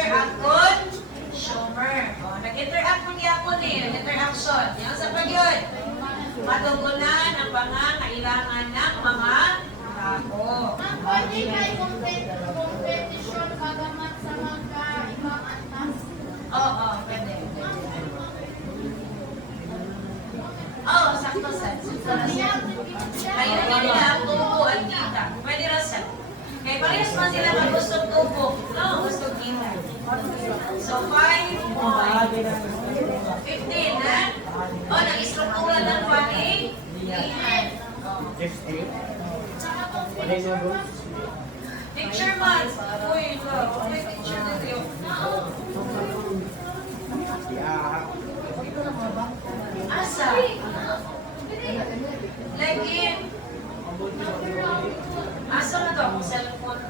Nag-interact con consumer. Nag-interact ng yapon interaction. Yan sa pag-yun. Matugunan ang pangangailangan ng mga tao. Pwede kayo competition kagamat sa magkaibang antas. Oo, pwede. Sakto sa. Kayo nila ang tubo at kita. Pwede rin sa. Kaya parehas man sila mag-gustong tubo. No, gustong kita. So, 5 points. 15, ha? Nag-istruktura ng panig. 50. Picture months. Uy, ito. Okay, picture na yun. Asa? Lagi. Asa na to? Cellphone.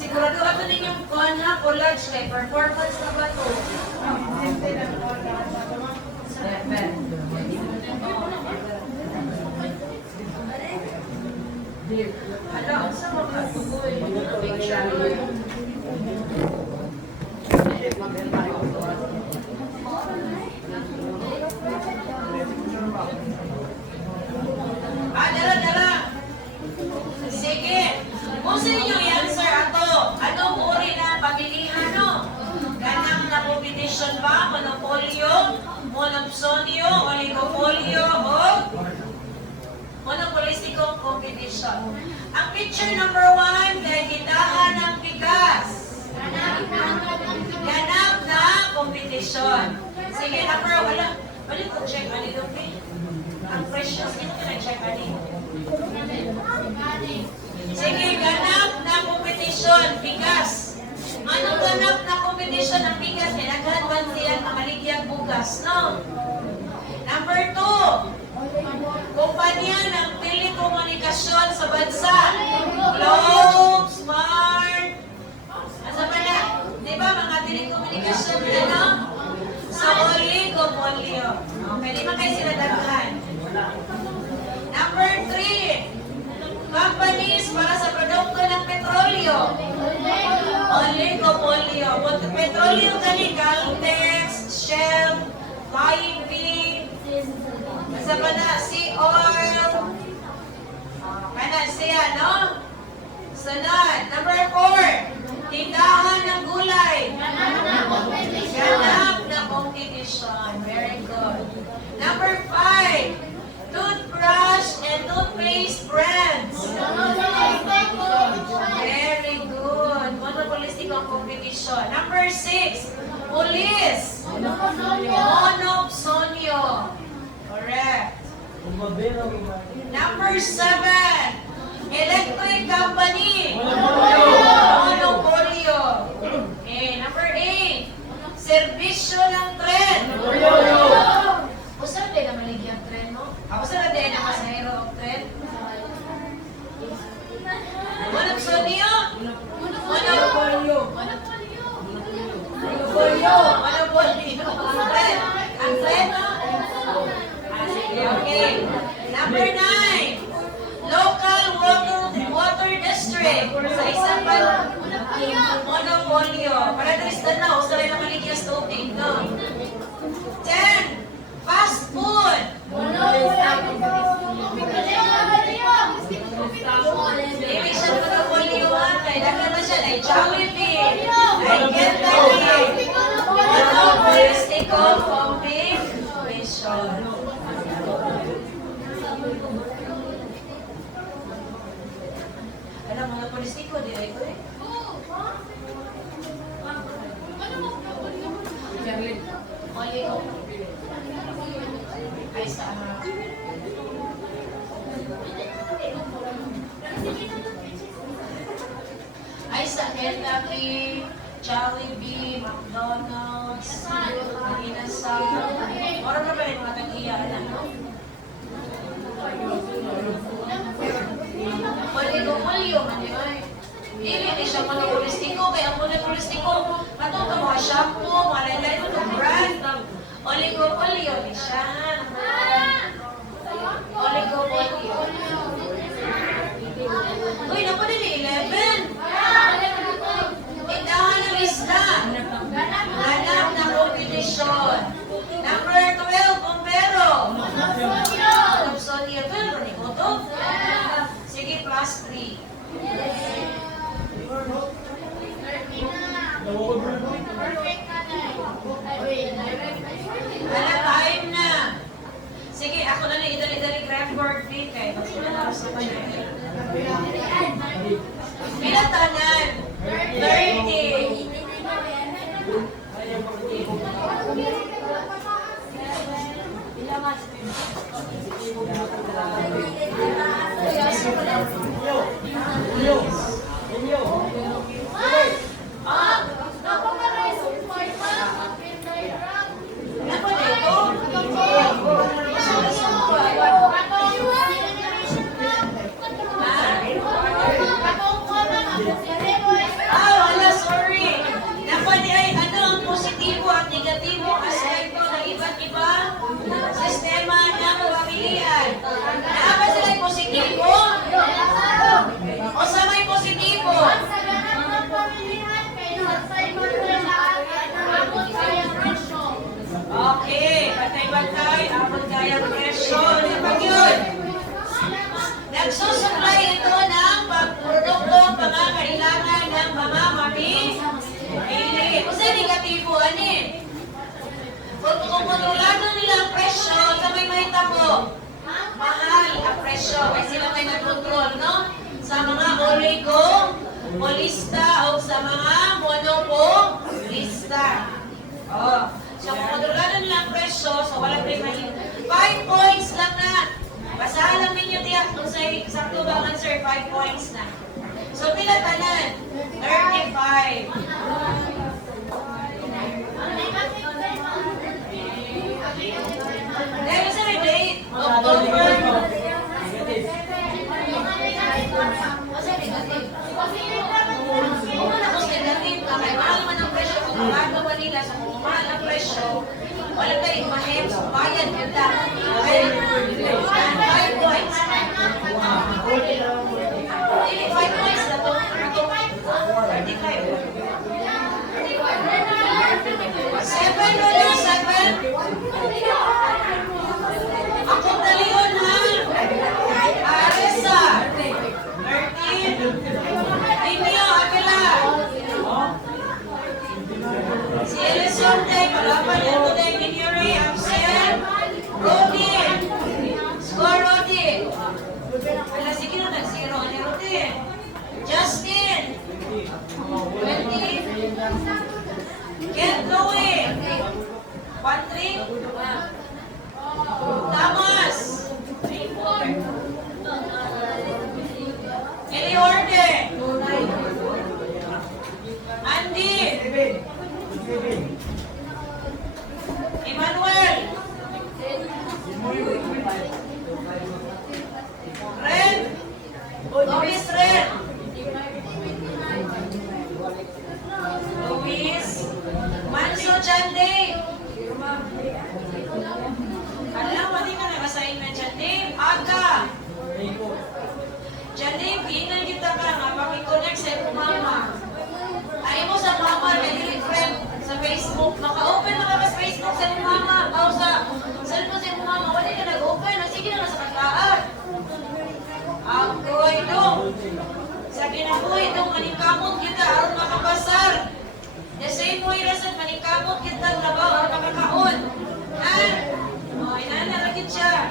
Sigurado ato ninyong collage kay performance na ba to? Hala, sa mga tugoy. Picture. Dala. Sige. Kung sa inyo i-answer ato, anong uri na pamilihan, no? Ganang na competition ba? Monopolio, monopsonio, oligopolio, o monopolistikong competition. Ang picture number 1, kay tindahan ng bigas. Ganap na competition. Sige, number wala. Balik ko check ani doon. Ang precious ito na-check ani. Sige, ganap na competition, bigas. Anong ganap na competition ng bigas? Naghanban siya ng maligyang bugas, no? Number 2, kumpanya ng telekomunikasyon sa bansa. Globe, Smart. Asa pa na? Di ba mga telekomunikasyon na, no? Sa oligopolio. Pwede ba kayo sila daghan? Number 3, companies para sa produkto ng petrolyo. Oligopolio. Petrolyo gani, Caltex, Shell, YP, asa pa na, Sea Oil. Kana siya, no? Sunod. Number 4, tindahan ng gulay. Ganap na competition. Very good. Number 5, toothbrush and toothpaste brands. Very good. Monopolistic ang competition. Number 6, police. Monopsonio. Correct. Number 7, electric company. Monopolio. Okay. Number 8, serbisyo ng tren. Usa din na maligyan tren, no? Usa na din na pasahero ang tren. Monopsonio. Monopolio. Ang tren, no? Okay. Number 9, local water district. Sa isang monopolio. Para Tristan na, usa rin ang maligyas tubig, no? 10, fast food. Ibig siya monopolio kay daghan na siya ay Jollibee, ay Kentucky. Monopolistiko competition. Alam, monopolistiko, di ba ito eh? Ay, sa Kentucky, Jollibee, McDonald's, Inasal. Oras na pa rin mga tag-iyaan, no? Oligopolio man yun. Dili siya monopolistiko, kaya ang monopolistiko, matuto mga shampoo, mga lain-lain ng brand. Oligopolio ni siya. Oligopolio. Uy, napo din 11. Ano dito? Ah, wala, sorry. Dapat ay ano ang positibo at negatibo aspekto ng iba't ibang sistema ng pamilihan. Naaba sila yung positibo? O sa may positibo? Okay, bantay-bantay, abot kayang presyo. Kapag yun, nagsusupply ito ng produktong pangangailangan ng mga mamimili. Kung sa negatibo, anin? Kung kontrolado nila ang presyo, sa may mahita po, mahal ang presyo. Kaya sila may nag-control, no? Sa mga oligo-polista o sa mga monopolista. Oh. So, kung kontrolado nila ang presyo, so walang mahina. 5 points lang na. Basahan lang ninyo tiyak kung sa eksakto ba ang answer, 5 points na. So, pila tanan? 35. Dahil sa date, October. Kung tapos negative ka, kaya mahal man ang presyo, kung mahal ba nila, sa kung mahal ang presyo, wala kayo mahal, so bayad yun lang. Kaya, 5 points. Hindi, 5 points na to. 35. 7 ulo, 7. Ako talion ha. Aresa. 13. Inyo, Akila. Si Elisunte, kalaban yan today. Minuri, absent. Rodi. Score, Rodi. Wala, sige na, nag-zero. Ano, Rodi? Justin. 20. Get going. 1-3. Thomas. Eliorde. Andy. Emmanuel. Ren. Luis Ren. Luis. Manso Chande. Alam, pati ka nag-assignment Chande. Aga. Chande, pinan kita ka nga pag-connect sa iyong mama. Ay mo sa mama, may friend sa Facebook. Maka-open na ka sa Facebook sa iyong mama. O sa cellphone sa iyong mama. Wala ka nag-open. Sige na sa kaglaan. Ako ito. Sa kinabuhi itong maningkamot kita aron makapasar. The same way rason maningkamot kita trabaho aron makakaon. Ha? O, inanalagit siya.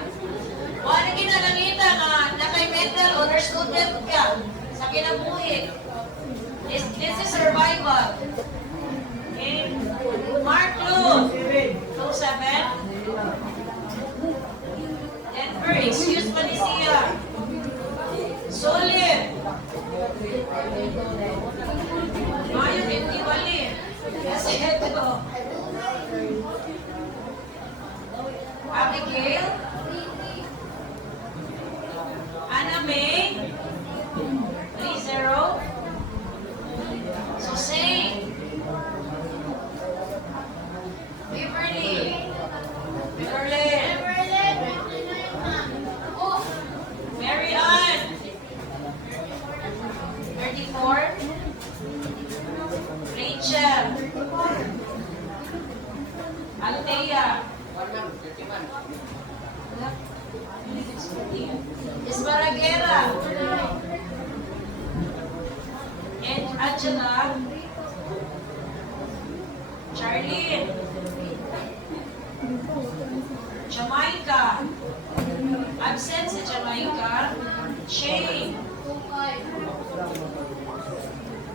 Wala ginalangita nga nakay-mental honor student ka sa kinabuhi. This is survival. Okay? Mark Lu. 2-7. Denver, excuse pa ni siya. Solid. Mayo, hindi bali. Kasi ito. Abigail. Anna May. 3-0. Susay. Beverly. Berlin. Mary Ann. 34. Rachel. Althea. Esparagera. And Angela. Charlene. Jamaica. Absent si Jamaica. Shane.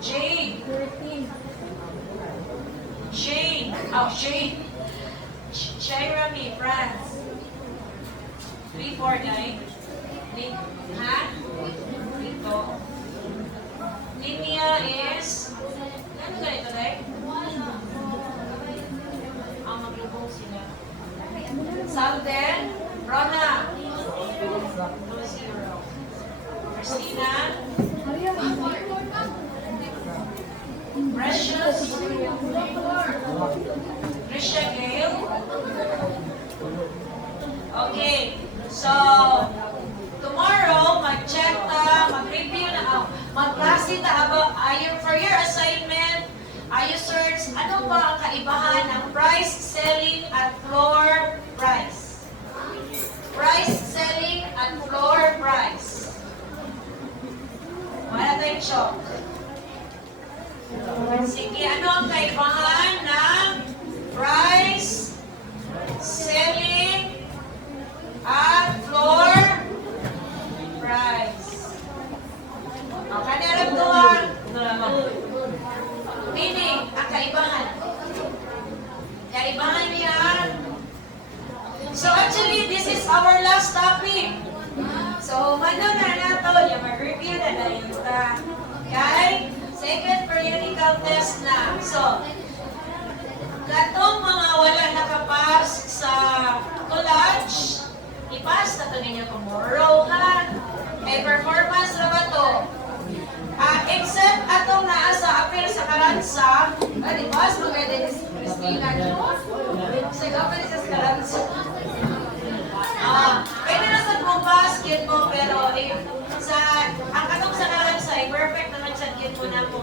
Jade. Shane. Oh, Shane. Jeremy, France. 349. Ha? Dito. Linya is, ano ganito, Dek? Maglubong sila. Salden, Rona. 2-0. Christina. Precious. Trisha Gale. Okay. So, tomorrow, mag-check mag-review na, mag-klase ta about, for your assignment, you search, ano ba ang kaibahan ng price selling at floor price? Price selling at floor price. Wala tayong shock. Sige, ano ang kaibahan ng price selling at floor price? O, kanilang doon. Meaning, ang kaibahan. Kaibahan niya. So actually, this is our last topic. So, mano na nato, yung mag-review na dahil ta. Okay? Second periodical test na. So, katong mga wala nakapas sa college, ipas na to ninyo tomorrow, ha? May performance na ba to? Except atong naa sa appeal sa Karansa, di ba? Maganda ni Christina, no? Sa gawin sa Karansa. Pwede na sa mong basket mo, pero ang katong sa Karansa, perfect naman sa kit mo na po.